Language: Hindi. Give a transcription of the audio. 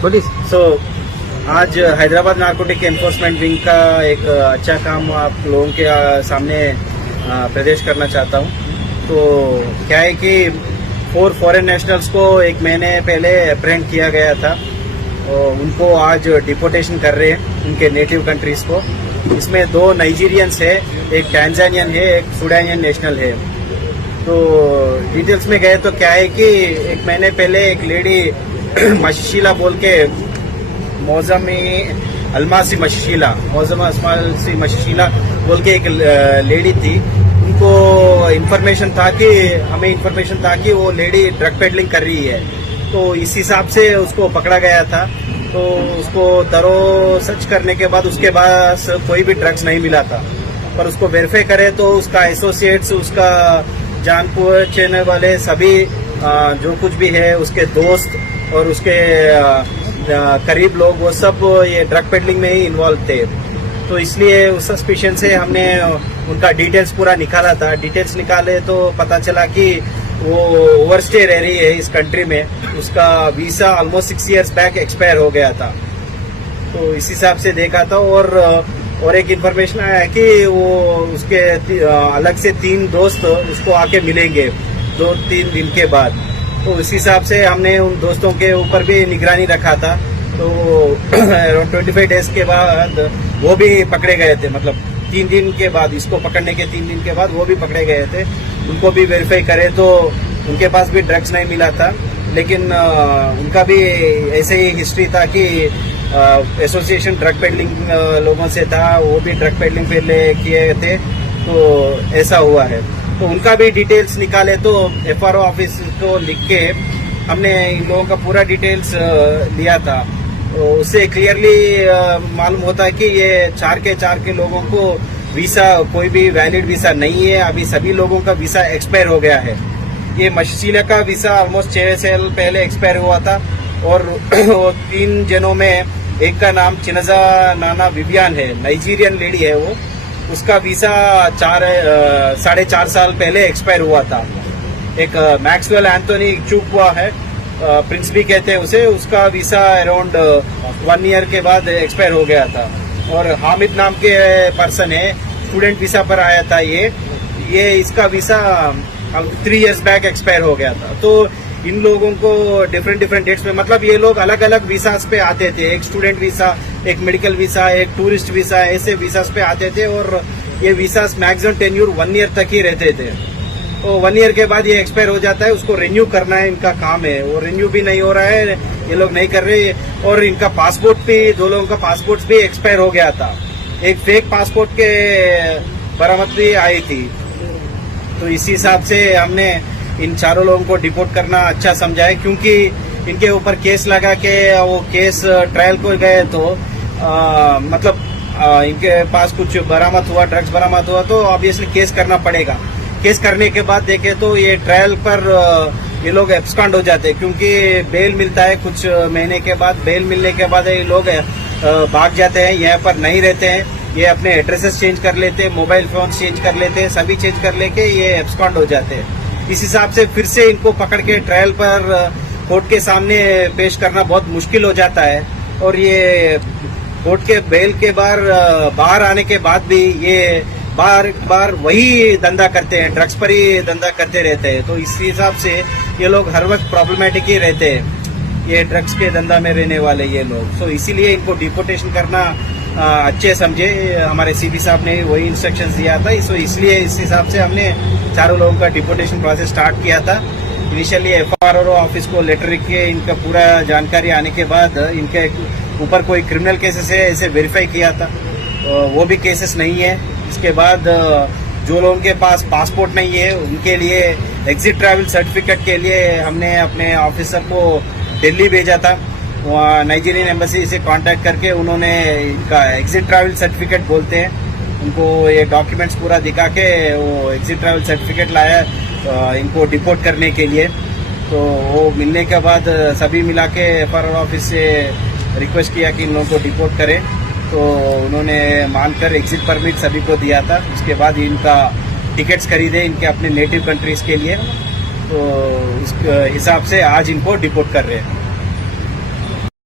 पुलिस सो आज हैदराबाद नारकोटिक एनफोर्समेंट विंग का एक अच्छा काम आप लोगों के सामने प्रदेश करना चाहता हूँ। तो क्या है कि 4 फॉरेन नेशनल्स को एक महीने पहले अप्रेंड किया गया था और उनको आज डिपोर्टेशन कर रहे हैं उनके नेटिव कंट्रीज को। इसमें 2 नाइजीरियंस है, एक टैंजानियन है, एक सूडानियन नेशनल है। तो डिटेल्स में गए तो क्या है कि एक महीने पहले एक लेडी मशीला बोल के मौजमी अलमासी मशीला बोल के एक लेडी थी। उनको हमें इन्फॉर्मेशन था कि वो लेडी ड्रग पेडलिंग कर रही है। तो इस हिसाब से उसको पकड़ा गया था। तो उसको तरो सर्च करने के बाद उसके पास कोई भी ड्रग्स नहीं मिला था, पर उसको वेरीफाई करे तो उसका एसोसिएट्स, उसका जान पहचान वाले सभी जो कुछ भी है, उसके दोस्त और उसके करीब लोग, वो सब ये ड्रग पेडलिंग में ही इन्वॉल्व थे। तो इसलिए उस सस्पिशन से हमने उनका डिटेल्स पूरा निकाला था। डिटेल्स निकाले तो पता चला कि वो ओवरस्टे रह रही है इस कंट्री में। उसका visa almost 6 years back expire हो गया था। तो इस हिसाब से देखा था। और एक इन्फॉर्मेशन आया कि वो उसके अलग से 3 दोस्त उसको आके मिलेंगे 2-3 दिन के बाद। तो इस हिसाब से हमने उन दोस्तों के ऊपर भी निगरानी रखा था। तो अराउंड 25 डेज के बाद वो भी पकड़े गए थे। मतलब 3 दिन के बाद, इसको पकड़ने के 3 दिन के बाद वो भी पकड़े गए थे। उनको भी वेरीफाई करे तो उनके पास भी ड्रग्स नहीं मिला था, लेकिन उनका भी ऐसे ही हिस्ट्री था कि एसोसिएशन ड्रग पेडलिंग लोगों से था। वो भी ड्रग पेडलिंग पहले किए थे। तो ऐसा हुआ है। तो उनका भी डिटेल्स निकाले तो FRO ऑफिस को लिख के हमने इन लोगों का पूरा डिटेल्स लिया था। तो उससे क्लियरली मालूम होता है कि ये 4 के लोगों को वीसा, कोई भी वैलिड वीसा नहीं है। अभी सभी लोगों का वीसा एक्सपायर हो गया है। ये मशीला का वीसा ऑलमोस्ट 6 साल पहले एक्सपायर हुआ था। और 3 जनों में एक का नाम चिनजा नाना विवियान है, नाइजीरियन लेडी है वो। उसका वीसा 4.5 साल पहले एक्सपायर हुआ था। एक मैक्सवेल एंथोनी चूक हुआ है, प्रिंस भी कहते हैं उसे, उसका वीसा अराउंड 1 ईयर के बाद एक्सपायर हो गया था। और हामिद नाम के पर्सन है, स्टूडेंट वीसा पर आया था ये इसका वीसा 3 इयर्स बैक एक्सपायर हो गया था। तो इन लोगों को डिफरेंट डेट्स में, मतलब ये लोग अलग अलग वीसास पे आते थे। एक स्टूडेंट वीसा, एक मेडिकल वीसा, एक टूरिस्ट वीसा, ऐसे वीसास पे आते थे। और ये वीसास मैक्सिमम टेन्यूर 1 ईयर तक ही रहते थे। तो 1 ईयर के बाद ये एक्सपायर हो जाता है। उसको रिन्यू करना है, इनका काम है। वो रिन्यू भी नहीं हो रहा है, ये लोग नहीं कर रहे। और इनका पासपोर्ट भी, 2 लोगों का पासपोर्ट भी एक्सपायर हो गया था। एक फेक पासपोर्ट के बरामद भी आई थी। तो इसी हिसाब से हमने इन 4 लोगों को डिपोर्ट करना अच्छा समझा है, क्योंकि इनके ऊपर केस लगा के वो केस ट्रायल को गए तो मतलब इनके पास कुछ बरामद हुआ, ड्रग्स बरामद हुआ, तो ऑब्वियसली केस करना पड़ेगा। केस करने के बाद देखे तो ये ट्रायल पर ये लोग एब्सकॉन्ड हो जाते हैं, क्योंकि बेल मिलता है कुछ महीने के बाद। बेल मिलने के बाद ये लोग भाग जाते हैं, यहाँ पर नहीं रहते हैं। ये अपने एड्रेसेस चेंज कर लेते हैं, मोबाइल फोन चेंज कर लेते हैं, सभी चेंज कर लेके ये एब्सकॉन्ड हो जाते हैं। इस हिसाब से फिर से इनको पकड़ के ट्रायल पर कोर्ट के सामने पेश करना बहुत मुश्किल हो जाता है। और ये कोर्ट के बेल के बाहर आने के बाद भी ये बार वही धंधा करते हैं, ड्रग्स पर ही धंधा करते रहते हैं। तो इस हिसाब से ये लोग हर वक्त प्रॉब्लमेटिक ही रहते हैं, ये ड्रग्स के धंधा में रहने वाले ये लोग। तो इसीलिए इनको डिपोर्टेशन करना अच्छे समझे। हमारे CP साहब ने वही इंस्ट्रक्शंस दिया था। इसलिए इस हिसाब से हमने 4 लोगों का डिपोर्टेशन प्रोसेस स्टार्ट किया था। इनिशियली FRO ऑफिस को लेटर लिख के इनका पूरा जानकारी आने के बाद इनके ऊपर कोई क्रिमिनल केसेस है ऐसे वेरीफाई किया था, वो भी केसेस नहीं है। इसके बाद जो लोगों के पास पासपोर्ट नहीं है उनके लिए एग्जिट ट्रैवल सर्टिफिकेट के लिए हमने अपने ऑफिसर को दिल्ली भेजा था। वहाँ नाइजीरियन एम्बेसी से कांटेक्ट करके उन्होंने इनका एग्जिट ट्रैवल सर्टिफिकेट बोलते हैं, उनको ये डॉक्यूमेंट्स पूरा दिखा के वो एग्जिट ट्रैवल सर्टिफिकेट लाया इनको डिपोर्ट करने के लिए। तो वो मिलने के बाद सभी मिला के FRO ऑफिस से रिक्वेस्ट किया कि इन लोगों को डिपोर्ट करें। तो उन्होंने मानकर एग्जिट परमिट सभी को दिया था। उसके बाद इनका टिकट्स खरीदे इनके अपने नेटिव कंट्रीज के लिए। तो इस हिसाब से आज इनको डिपोर्ट कर रहे हैं।